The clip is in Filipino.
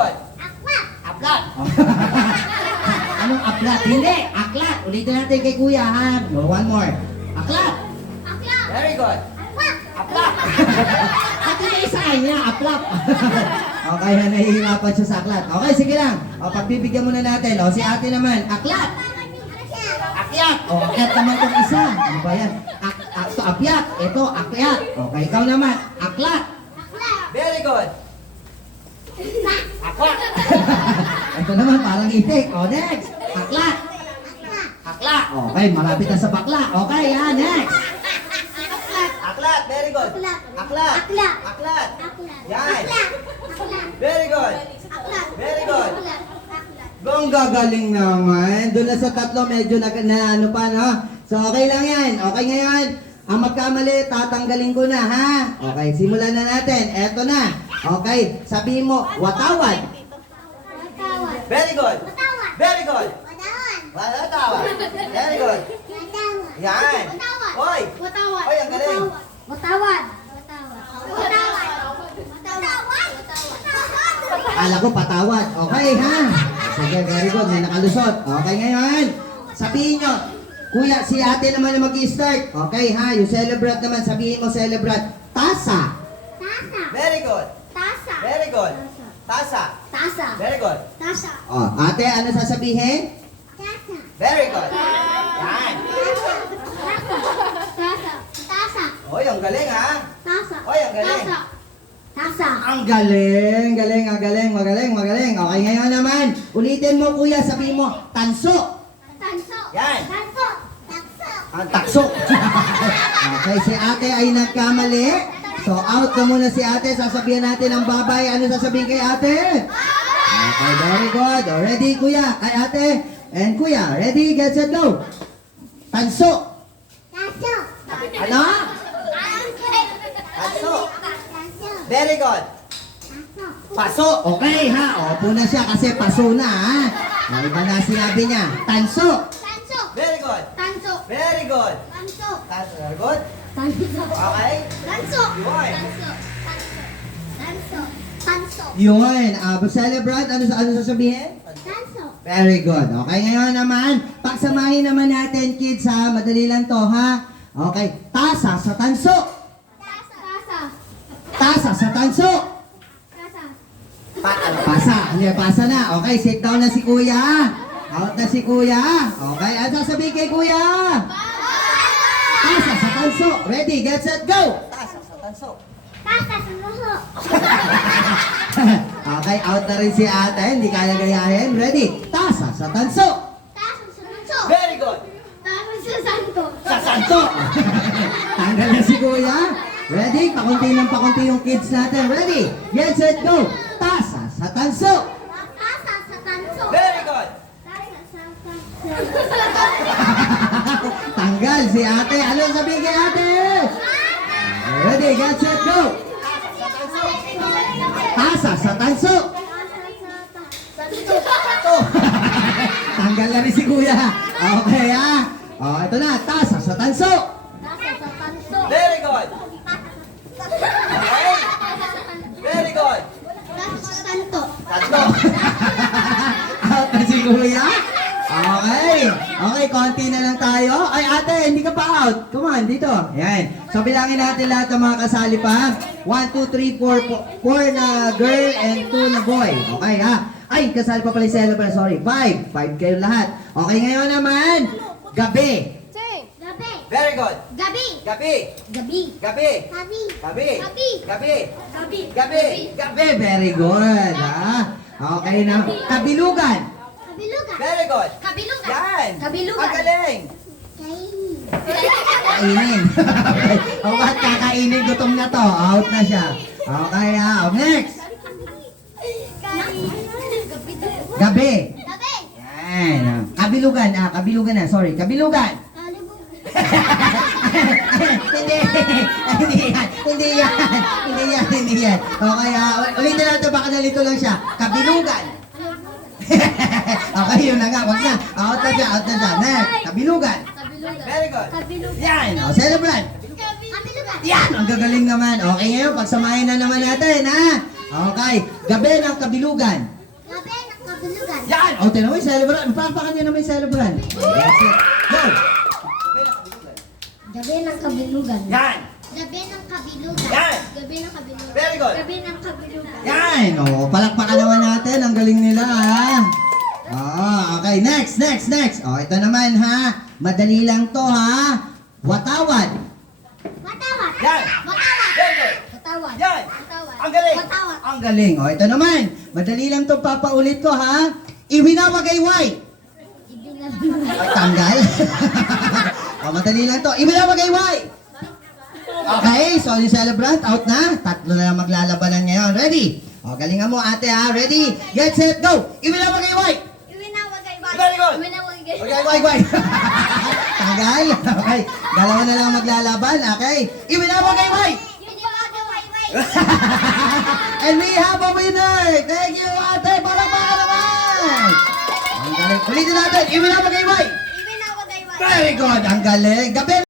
good. Aklat. Aplat. Anong aplat? Hindi, aklat. Ulitin natin kay kuya, ha? No, one more. Aklat. Aklat. Very good. Aklat. Aplat. Pati na isa niya, aplap. Okay, nahihirapan siya sa aklat. Okay, sige lang. O, pagbibigyan muna natin. O, si ate naman, aklat. Akyat. O, akyat naman itong isa. Ano ba yan? Ito, akyat. Ito, akyat. Okay, ikaw naman, aklat. Aklat. Very good. Aklat. Ito naman, parang itik. O, next. Aklat. Aklat. Aklat. Okay, malapit na sa bakla. Okay, ha, next. Aklat. Aklat. Very good. Aklat. Aklat. Aklat. Aklat. Aklat. Yan. Aklat. Aklat. Very good. Aklat. Very good. Aklat. Aklat. Gong gagaling naman. Doon na sa tatlo, medyo na ano pa, no? So, okay lang yan. Okay ngayon. Ang magkamali, tatanggalin ko na, ha? Okay, simulan na natin. Eto na. Okay, sabihin mo, watawad. Watawad. Very good. Watawad. Very good. Watawad. Watawad. Very good. Watawad. Yan. Watawad. Hoy. Watawad. Hoy, ang galing. Watawad. Watawad. Watawad. Watawad. Watawad. Kala ko patawad. Okay, ha? Sige, very good. May nakalusot. Okay, ngayon. Sabihin nyo, kuya, si ate naman na mag-i-start. Okay, ha? Yung celebrate naman, sabihin mo celebrate. Tasa. Tasa. Very good. Tasa. Very good. Tasa. Tasa. Very good. Tasa. Oh, ate, ano sasabihin? Tasa. Very good. Yan. Tasa. Tasa. Hoy, ang galing ha. Tasa. Hoy, ang galing. Tasa. Tasa. Ang galing, galing, ang galing, magaling, magaling. Okay, ngayon naman, ulitin mo kuya, sabihin mo, tanso. Tanso. Yan. Tanso. Tanso. Ang takso. Okay, si ate ay nagkamali. So, out na muna si ate. Sasabihin natin ang babay. Ano sasabihin kay ate? Okay, very good. O, ready, kuya? Ay, ate. And kuya, ready, get set, go. Tanso. Tanso. Ano? Tanso. Tanso. Very good. Tanso. Paso. Okay, ha? O, puna siya kasi paso na, ha? O, iba na sinabi niya. Tanso. Tanso. Very good. Tanso. Very good. Tanso. Very good. Tanso. Okay. Tanso. Yun. Tanso. Tanso. Tanso. Yun. Celebrant, ano sasabihin? Tanso. Very good. Okay, ngayon naman, pagsamahin naman natin, kids, ha? Madali lang to, ha? Okay. Tasa sa tanso. Tasa. Tasa. Tasa sa tanso. Tasa. Pasa. Hindi, pasa na. Okay, sit down na si kuya. Out na si kuya. Okay, ano sasabihin kay kuya? Tasa sa tanso. Ready, get set, go! Tasa sa tanso. Tasa sa luho. Okay, out na rin si ate. Hindi kaya gayahin. Ready? Tasa sa tanso. Tasa sa tanso. Very good. Tasa sa santo. Sa santo. Tanggal na si kuya. Ready? Pakunti yung kids natin. Ready? Get set, go! Tasa sa tanso. Tasa sa tanso. Very good. Tasa sa tanso. Tanggal si ate. Ano sabihin kay ate? Ready? Get set, go! Tasa sa tanso. Tanggal na rin si kuya. Okay, ha? Oh, ito na. Tasa sa tanso. Tasa sa tanso. Very good. Okay. Very good. Tasa sa tanto. Tatlo. Out na si kuya. Okay. Okay, konti na lang tayo. Ay, ate, hindi ka pa out. Come on, dito. Yan. So, bilangin natin lahat ng mga kasali pa. 1, 2, 3, 4. 4 na girl and 2 na boy. Okay, ha? Ay, kasali pa pala yung celebrant. Sorry. 5. 5 kayo lahat. Okay, ngayon naman. Gabi. Gabi. Very good. Gabi. Gabi. Gabi. Gabi. Gabi. Gabi. Gabi. Gabi. Gabi. Gabi. Gabi, very good. Ha? Okay na. Kabilugan. Kabilugan. Very good. Kabilugan. Yan. Kabilugan. Ang galing. Kainin. Kainin. O, ba't kakainin? Gutom na to. Out na siya. Okay, ha? Next. Gabi. Gabi. Yan. Kabilugan. Kabilugan na. Sorry. Kabilugan. Hindi. Hindi yan. Hindi yan. Hindi yan. Hindi yan. Okay, ulitin natin. Baka nalito lang siya. Kabilugan. Okay, yun na nga. Wag na. Out na siya. Out na siya. Next. Kabilugan. Kabilugan. Very good. Kabilugan. Yan. O, celebrant. Kabilugan. Yan. Ang gagaling naman. Okay, ngayon. Pagsamahin na naman natin, ha? Okay. Gabi ng kabilugan. Gabi ng kabulugan. Yan! O, tinan mo yung celebrant. Papakan nyo naman yung celebrant. That's it. Go! Gabi ng kabulugan. Yan! Gabi ng kabilugan. Yan! Gabi ng kabilugan. Very good. Gabi ng kabilugan. Yan! O, palakpakan naman natin. Ang galing nila, ha? Okay. Next. O, ito naman, ha? Madali lang to, ha? Watawad. Watawat. Yan! Watawat. Very good. Watawat. Yan! Watawat. Ang galing! Watawat. Ang galing. O, ito naman. Madali lang to. Papaulit ko, ha? Iwinawagayway. Ay, tanggal. O, madali lang to. Iwinawagayway. Okay, so yung celebrant, out na. Tatlo na lang maglalabanan ngayon. Ready? O, galingan mo, ate, ha? Ready? Get, set, go! Iwinawagayway. Very good. Okay, wag. Tanggal. Okay. Dalawa na lang maglalaban. Okay. Iwinawagayway. And we have a winner. Thank you, ate. Palakpakan naman. Ang galing. Ulitin natin. Iwinawagayway. Very good. Ang galing. Gabi